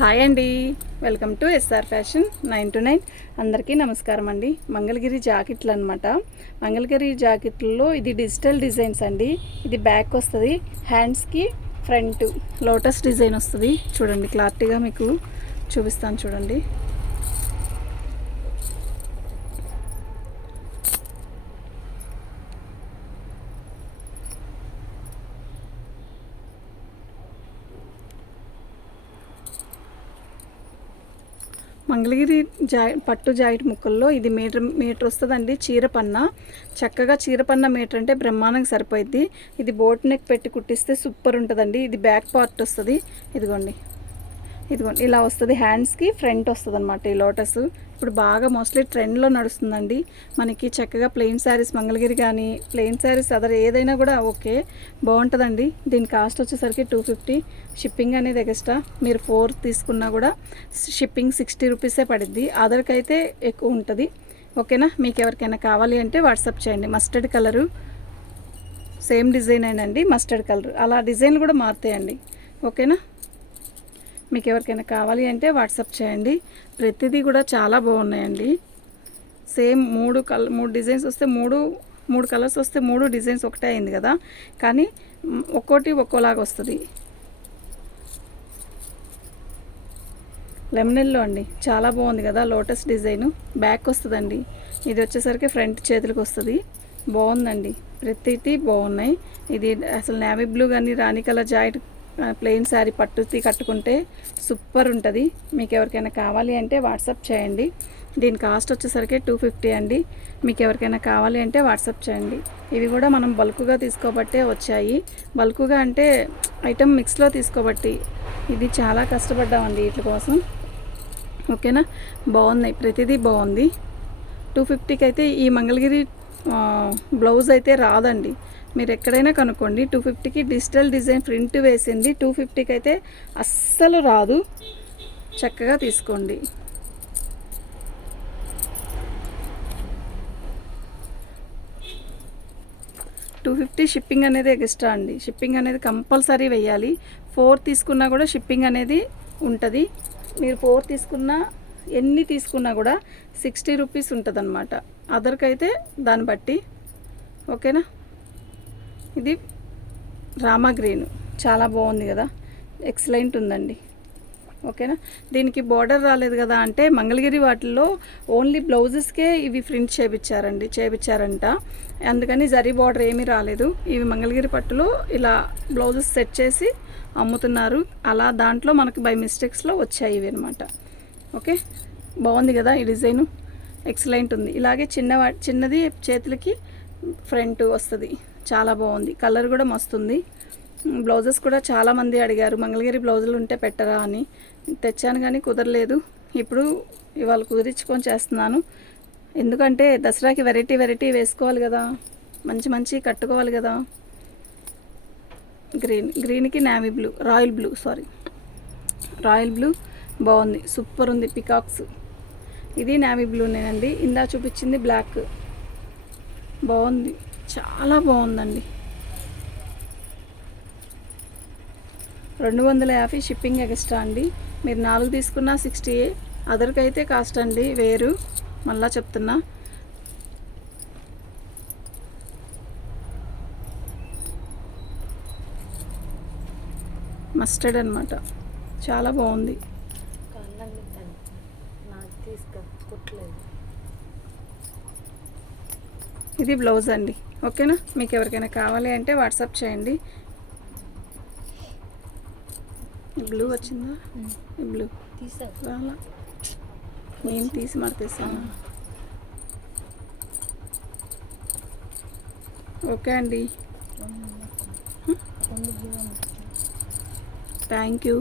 Hi అండి, welcome to SR fashion 9 to 9. అందరికీ నమస్కారం అండి. మంగళగిరి జాకెట్లు అనమాట. మంగళగిరి జాకెట్లలో ఇది డిజిటల్ డిజైన్స్ అండి. ఇది బ్యాక్ వస్తుంది, హ్యాండ్స్కి ఫ్రంట్ లోటస్ డిజైన్ వస్తుంది. చూడండి, క్లారిటీగా మీకు చూపిస్తాను చూడండి. మంగళగిరి పట్టు జాకెట్ ముక్కల్లో ఇది మీటర్ వస్తుందండి. చీరపన్న చక్కగా చీరపన్న మీటర్ అంటే బ్రహ్మాండంగా సరిపోయిద్ది. ఇది బోట్ నెక్ పెట్టి కుట్టిస్తే సూపర్ ఉంటుందండి. ఇది బ్యాక్ పార్ట్ వస్తుంది. ఇదిగోండి ఇలా వస్తుంది. హ్యాండ్స్కి ఫ్రంట్ వస్తుంది అనమాట. ఈ లోటస్ ఇప్పుడు బాగా మోస్ట్లీ ట్రెండ్లో నడుస్తుందండి. మనకి చక్కగా ప్లెయిన్ శారీస్ మంగళగిరి కానీ ప్లెయిన్ శారీస్ అదర్ ఏదైనా కూడా ఓకే, బాగుంటుందండి. దీని కాస్ట్ వచ్చేసరికి 250. షిప్పింగ్ అనేది ఎక్స్ట్రా. మీరు 4 తీసుకున్నా కూడా షిప్పింగ్ 60 రూపీసే పడుద్ది. అదర్కి అయితే ఎక్కువ ఉంటుంది. ఓకేనా? మీకు ఎవరికైనా కావాలి అంటే వాట్సాప్ చేయండి. మస్టర్డ్ కలరు సేమ్ డిజైన్ అయినండి, మస్టర్డ్ కలర్ అలా డిజైన్లు కూడా మారుతాయండి. ఓకేనా? మీకు ఎవరికైనా కావాలి అంటే వాట్సాప్ చేయండి. ప్రతిదీ కూడా చాలా బాగున్నాయండి. సేమ్ 3 డిజైన్స్ వస్తే మూడు కలర్స్ వస్తే 3 డిజైన్స్ ఒకటే అయింది కదా, కానీ ఒక్కోటి ఒక్కోలాగా వస్తుంది. లెమనెల్లో అండి, చాలా బాగుంది కదా. లోటస్ డిజైను బ్యాక్ వస్తుందండి. ఇది వచ్చేసరికి ఫ్రంట్ చేతులకు వస్తుంది. బాగుందండి, ప్రతిదీ బాగున్నాయి. ఇది అసలు నేవీ బ్లూ కానీ రాణి కలర్ జాకెట్ ప్లెయిన్ శారీ పట్టుతీ కట్టుకుంటే సూపర్ ఉంటుంది. మీకు ఎవరికైనా కావాలి అంటే వాట్సాప్ చేయండి. దీని కాస్ట్ వచ్చేసరికి 250 అండి. మీకు ఎవరికైనా కావాలి అంటే వాట్సాప్ చేయండి. ఇవి కూడా మనం బల్క్గా తీసుకోబట్టే వచ్చాయి. బల్క్గా అంటే ఐటమ్ మిక్స్లో తీసుకోబట్టి ఇది చాలా కష్టపడ్డామండి వీటి కోసం. ఓకేనా? బాగున్నాయి, ప్రతిదీ బాగుంది. 250కి అయితే ఈ మంగళగిరి బ్లౌజ్ అయితే రాదండి. మీరు ఎక్కడైనా కనుక్కోండి. 250కి డిజిటల్ డిజైన్ ప్రింట్ వేసింది. 250కి అయితే అస్సలు రాదు. చక్కగా తీసుకోండి. $250 షిప్పింగ్ అనేది ఎక్స్ట్రా అండి. షిప్పింగ్ అనేది కంపల్సరీ వేయాలి. 4 తీసుకున్నా కూడా షిప్పింగ్ అనేది ఉంటుంది. మీరు 4 తీసుకున్నా ఎన్ని తీసుకున్నా కూడా 60 రూపీస్ ఉంటుంది అన్నమాట. అదర్కి అయితే దాన్ని బట్టి. ఓకేనా? ఇది రామా గ్రీన్ చాలా బాగుంది కదా, ఎక్సలెంట్ ఉందండి. ఓకేనా? దీనికి బార్డర్ రాలేదు కదా అంటే మంగళగిరి వాటిల్లో ఓన్లీ బ్లౌజెస్కే ఇవి ప్రింట్ చేయించారంట. అందుకని జరీ బార్డర్ ఏమీ రాలేదు. ఇవి మంగళగిరి పట్టులో ఇలా బ్లౌజెస్ సెట్ చేసి అమ్ముతున్నారు. అలా దాంట్లో మనకు బై మిస్టేక్స్లో వచ్చాయి ఇవి అనమాట. ఓకే, బాగుంది కదా ఈ డిజైను, ఎక్సలెంట్ ఉంది. ఇలాగే చిన్నది చేతులకి ఫ్రంట్ వస్తుంది. చాలా బాగుంది. కలర్ కూడా మస్తుంది. బ్లౌజెస్ కూడా చాలామంది అడిగారు మంగళగిరి బ్లౌజులు ఉంటే పెట్టరా అని. తెచ్చాను కానీ కుదరలేదు. ఇప్పుడు ఇవాళ కుదిరించుకొని చేస్తున్నాను. ఎందుకంటే దసరాకి వెరైటీ వేసుకోవాలి కదా, మంచి కట్టుకోవాలి కదా. గ్రీన్కి నేవీ బ్లూ, రాయల్ బ్లూ బాగుంది, సూపర్ ఉంది. పికాక్స్ ఇది నేవీ బ్లూనేనండి. ఇందా చూపించింది బ్లాక్, బాగుంది, చాలా బాగుందండి. 250 షిప్పింగ్ ఎక్స్ట్రా అండి. మీరు 4 తీసుకున్నా 60. అదర్కి అయితే కాస్ట్ అండి వేరు. మళ్ళా చెప్తున్నా. మస్టర్డ్ అనమాట, చాలా బాగుంది. ఇది బ్లౌజ్ అండి. ఓకేనా? మీకు ఎవరికైనా కావాలి అంటే వాట్సాప్ చేయండి. బ్లూ వచ్చిందా? బ్లూ రాలా, నేను తీసి మడతేసాను. ఓకే అండి, థ్యాంక్ యూ.